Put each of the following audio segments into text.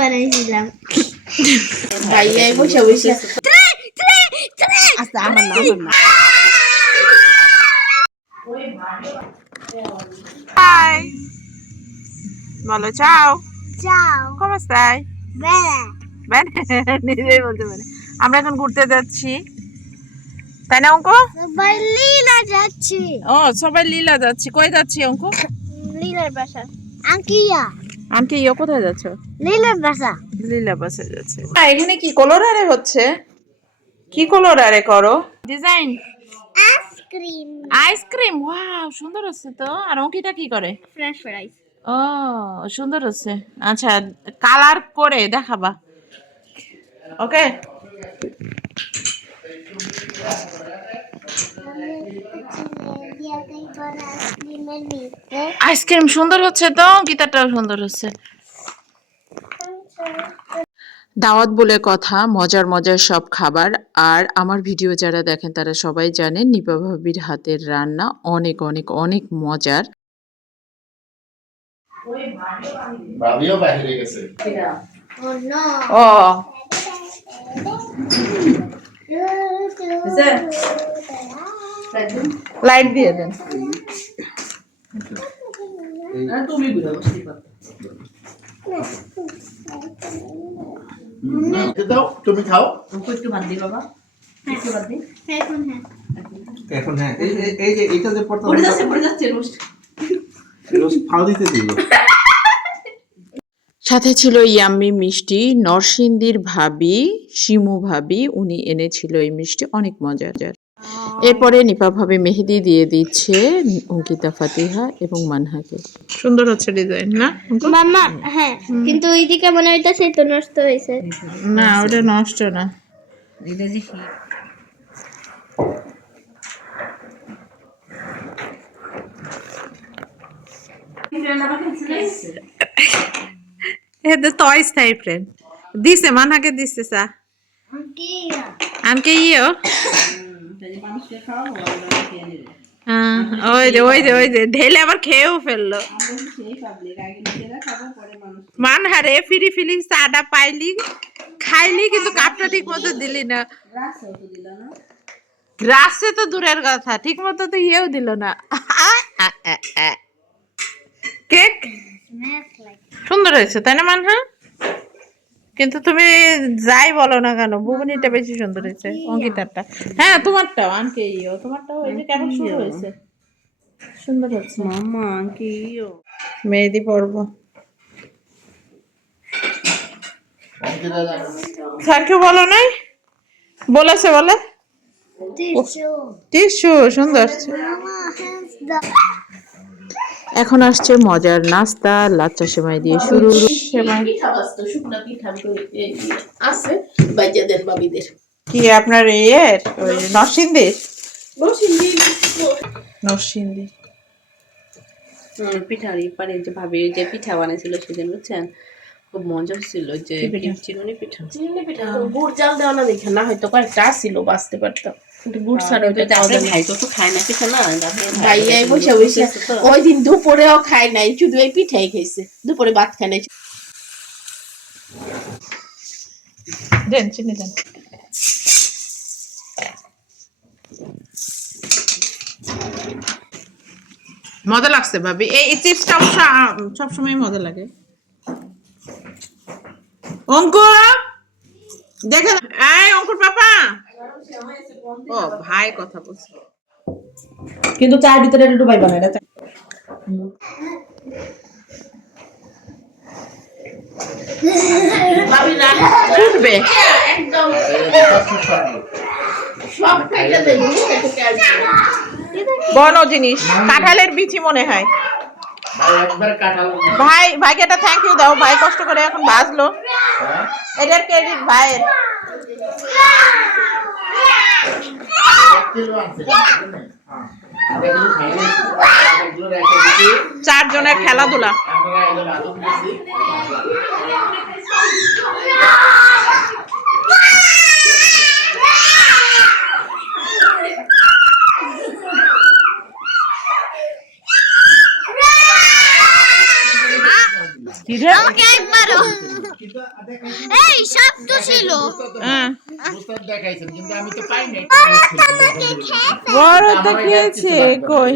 বানাইছিলাম। ভাইয়াই বসে বসে আচ্ছা আমার না আমার না বলো চাও? যাও কবে স্তাই বেড়া? নিজেই বলতে পারে। আমরা এখন ঘুরতে যাচ্ছি। তাই না অঙ্ক? সবাই লীলা যাচ্ছি। ও সবাই লীলা যাচ্ছি। কই যাচ্ছি অঙ্ক? লীলার বাসা। আঙ্কিয়া। আমকে ইয়ে কোথায় যাচ্ছ? লীলার বাসা। লীলা বাসে যাচ্ছে। এখানে কি কলোরারে হচ্ছে? কি কলোরারে করো? ডিজাইন আইসক্রিম আইসক্রিম ওয়াও সুন্দর হচ্ছে তো। আর অঙ্কিতা কি করে? ফ্রেঞ্চ ফ্রাইস ও সুন্দর হচ্ছে। আচ্ছা কালার করে দেখাবা। ওকে আইসক্রিম সুন্দর হচ্ছে তো গীতাটাও সুন্দর হচ্ছে। দাওয়াত বলে কথা মজার মজার সব খাবার। আর আমার ভিডিও যারা দেখেন তারা সবাই জানেন নিপা ভাবির হাতের রান্না অনেক অনেক অনেক মজার. ও। লাইট দিয়ে দেন। তুমি ঘুরে বসতে পারো খেতে দাও তুমি খাও। একটু বাদ দি বাবা একটু বাদ দি এখন হ্যাঁ এখন হ্যাঁ এই এই- এই যে এটা যে পড়তে পড়ে যাচ্ছে পড়ে যাচ্ছে রোস্ট। রোজ ফাল দিতে দিল। সাথে ছিল ইয়াম্মি মিষ্টি নরসিংদীর ভাবি শিমু ভাবি উনি এনেছিল এই মিষ্টি অনেক মজার। এরপরে নিপা ভাবে মেহেদি দিয়ে দিচ্ছে অঙ্কিতা ফাতিহা এবং মানহাকে। সুন্দর হচ্ছে ডিজাইন না মামা হ্যাঁ কিন্তু ওইদিকে মনে হইতেছে তো নষ্ট হয়েছে না ওটা নষ্ট না। এটা যে এটা টয়স টাইপ ফ্রেন্ড দিছে মানহাকে দিছে সা। মানুষকে খাওয়াবো আমরা খেয়ে নেবে হ্যাঁ ওই যে ওই যে ওই যে ঢেলে আবার খেয়েও ফেলল। ফিরি ফিরি চাটা পাইলি খাইলি কিন্তু কাপটা ঠিক মতো দিলি না। গ্রাসে তো দূরের কথা ঠিক মতো তো ইয়েও দিল না। কেক সুন্দর হয়েছে তাই না মানহা কিন্তু তুমি যাই বলো না কেন বুবনিটা বেশি সুন্দর হয়েছে অঙ্কিতারটা। হ্যাঁ তোমারটাও আনকে ইয়েও তোমারটাও ওই যে কেমন শুরু হয়েছে। সুন্দর হচ্ছে। মামা কি মেহেদি পরব। জানো বলো নাই? বলেছে বলে? টিসু সুন্দর। এখন আসছে মজার নাস্তা লাচ্চা সেমাই দিয়ে শুরু। সেমাই পিঠা বাস্ত শুকনা পিঠা আছে দেন বাবিদের। কি আপনার ইয়ের? ওই নরসিংদীর? নরসিংদী পিঠার পারে যে ভাবি যে পিঠা বানাইছিল সেদিন বুঝছেন? খুব মজা ছিল যে চিরুনি পিঠা। চিরুনি পিঠা। গুড় জাল দেওয়া না দেখে না হয়তো কয়েকটা ছিল বাঁচতে পারতাম। গুড় ছাড়া ওইটা খাওয়া যায় ভাই তো খায় না পিঠা না ভাইয়াই বসে বসে। ওই দিন দুপুরেও খায় নাই শুধু এই পিঠাই খাইছে। দুপুরে ভাত খায় নাই। দেন চিনি দেন। মজা লাগছে ভাবি। এই চিপসটা অবশ্য সবসময় মজা লাগে। অঙ্কুর! দেখেন এই অঙ্কুর পাপা! ও ভাই কথা বলছে। কিন্তু চার ভিতরে একটু ডুবাই বানাই না এটা বন জিনিস কাঁঠালের বিচি মনে হয়। ভাই একবার কাঁঠাল ভাই ভাইকে একটা থ্যাংক ইউ দাও। ভাই কষ্ট করে এখন বাজলো হ্যাঁ? এটার ক্রেডিট ভাইয়ের এক কিলো আনছে বুঝলেন? হ্যাঁ আমরা এগুলো খাই নিয়েছি। এগুলো রেখে দিছি। চারজনের খেলাধুলা। আমাকে একবারও। এই সাপ তো ছিল হ্যাঁ। বুঝতে দেখাইছেন কিন্তু আমি তো পাই নাই বড় তো খেয়েছে কই?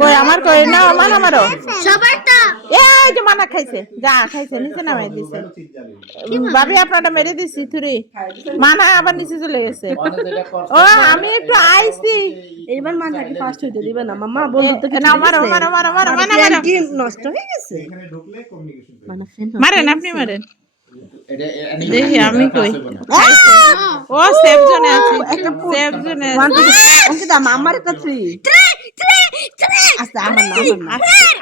কই আমার কই? না আমার আমারও। সবারটা এই যে মানা খাইছে যা খাইছে নিচে নামাই দিছে। ভাবি আপনারটা মেরে দিছি থুরি। মানা আবার নিচে চলে গেছে। ও আমি একটু আইছি। এইবার মানটাকে ফার্স্ট হইতে দিবে না। মামা এ, না মারো মারো মারো মারো মানা কি নষ্ট হয়ে গেছে? এখানে ঢুকলে কমিউনিকেশন মানে মারেন আপনি মারেন। দেখি আমি কই? ও সেফ জোনে আছি। সেফ জোনে আছি। মামার একটা থ্রি আমার না আমার না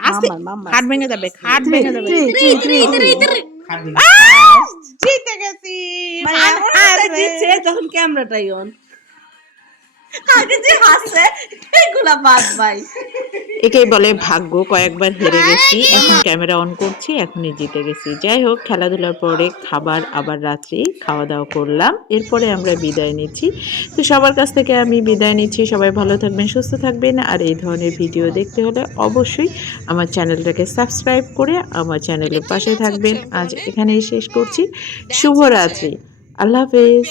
আস্তে মামার মামার খাট ভেঙে যাবে খাট ভেঙে যাবে। জিতে গেছি। আরে, যখন ক্যামেরাটাই অন আগে যে হাসছে এগুলা বাদ ভাই। একেই বলে ভাগ্য কয়েকবার হেরে গেছি এখন ক্যামেরা অন করছি এখনই জিতে গেছি। যাই হোক খেলাধুলার পরে খাবার আবার রাত্রি খাওয়া দাওয়া করলাম। এরপরে আমরা বিদায় নিচ্ছি। তো সবার কাছ থেকে আমি বিদায় নিচ্ছি। সবাই ভালো থাকবেন সুস্থ থাকবেন। আর এই ধরনের ভিডিও দেখতে হলে অবশ্যই আমার চ্যানেলটাকে সাবস্ক্রাইব করে আমার চ্যানেলের পাশে থাকবেন। আজ এখানেই শেষ করছি। শুভরাত্রি। আল্লাহ হাফেজ।